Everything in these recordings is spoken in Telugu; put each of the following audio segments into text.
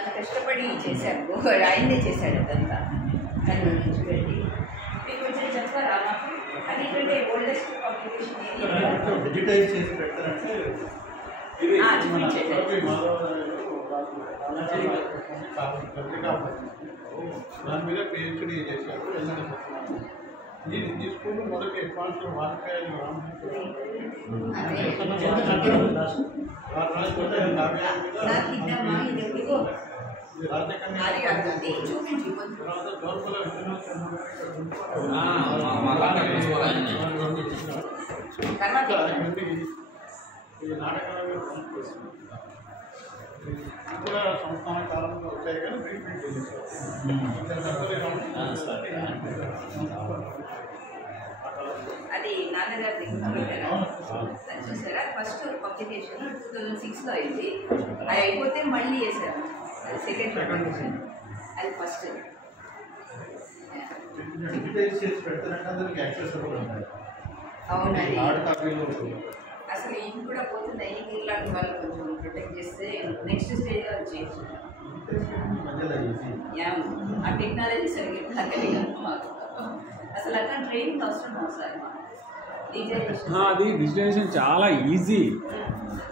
చాలా కష్టపడి చేశారు, ఆయనే చేశాడు అదంతా. కన్ను నుంచి వెళ్ళి మీకు కొంచెం చెప్పారా నాకు? అది ఏంటంటే ఓల్డెస్ట్ పబ్లికేషన్ డిజిటైజ్ చేసి పెడతారంటే దాని మీద పిహెచ్డీ చేశారు. ఈ స్కూల్ మొదటి అడ్వాన్స్ వార్కాయలు కూడా సంస్థాన కాలంలో వచ్చాయి కానీ రీప్రింట్ చేసేసారు. అది నాన్నగారి చూసారా? ఫస్ట్ పబ్లికేషన్ 2006లో అయింది. అది అయిపోతే మళ్ళీ వేసారు. అది సెకండ్ పబ్లికేషన్, అది ఫస్ట్. డిజిటైజ్ చేసి పెడతారంటే అందరికి యాక్సెస్ ఉంటాయి. అవునండి, అసలు ఇవి కూడా పోతున్నాయి. ఇలాంటి వాళ్ళు కొంచెం ప్రొటెక్ట్ చేస్తే నెక్స్ట్ స్టేజ్లో వచ్చేయచ్చు. ఆ టెక్నాలజీ సరిగ్గా తెలియదు మాకు. అసలు అట్లా ట్రైనింగ్ అవసరం సార్. అది డిజిటలైజేషన్ చాలా ఈజీ.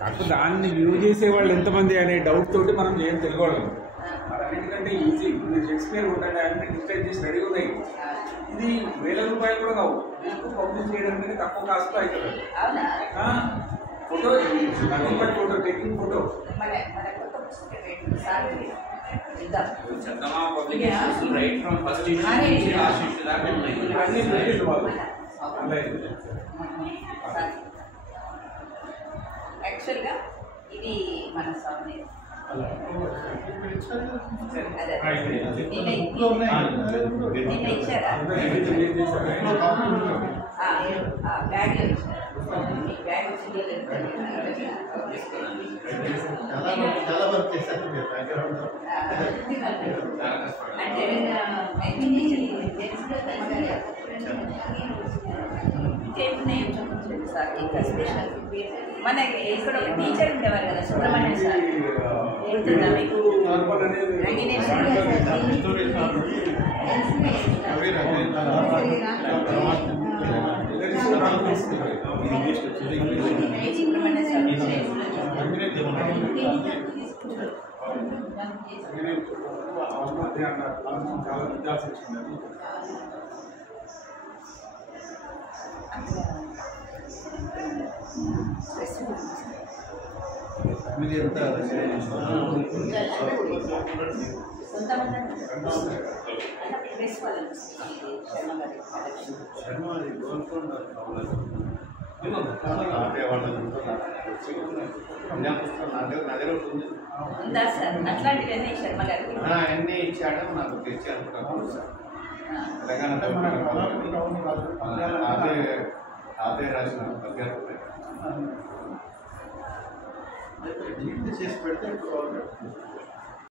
అప్పుడు దాన్ని యూజ్ చేసే వాళ్ళు ఎంతమంది అనే డౌట్ తోటి మనం ఏం తెలియదు. అన్నిటికంటే ఈజీ. మీరు షేక్స్పియర్ ఉంటుంది, అన్ని డిజిటైజ్ చేసి రెడీ ఉన్నాయి. ఇది వేల రూపాయలు కూడా కావు. మీకు పబ్లిష్ చేయడానికి తక్కువ కాస్ట్ అవుతుంది. ఫోటో ఫోటో టేకింగ్ ఫోటో యాక్చువల్గా ఇది మన స్వామి ఇచ్చారా? బ్యాగ్లో ఇచ్చారా? మీ బ్యాగ్ చాలా వర్క్ చేశారు. అంటే సార్ ఇంకా స్పెషల్ మనకి ఇక్కడ ఒక టీచర్ ఉండేవారు కదా, సుబ్రహ్మణ్యం సార్, గుర్తుందా మీకు? సుబ్రహ్మణ్యం సార్ చాలా విద్యాల్సి వచ్చింది. మీరు ఎంత ఉందా సార్? అట్లాంటివన్నీ శర్మ గారు అన్నీ ఇచ్చాడు. నాకు తెచ్చి అనుకుంటాను సార్. తెలంగాణ అదే రాసిన పద్యాలు చేసి పెడితే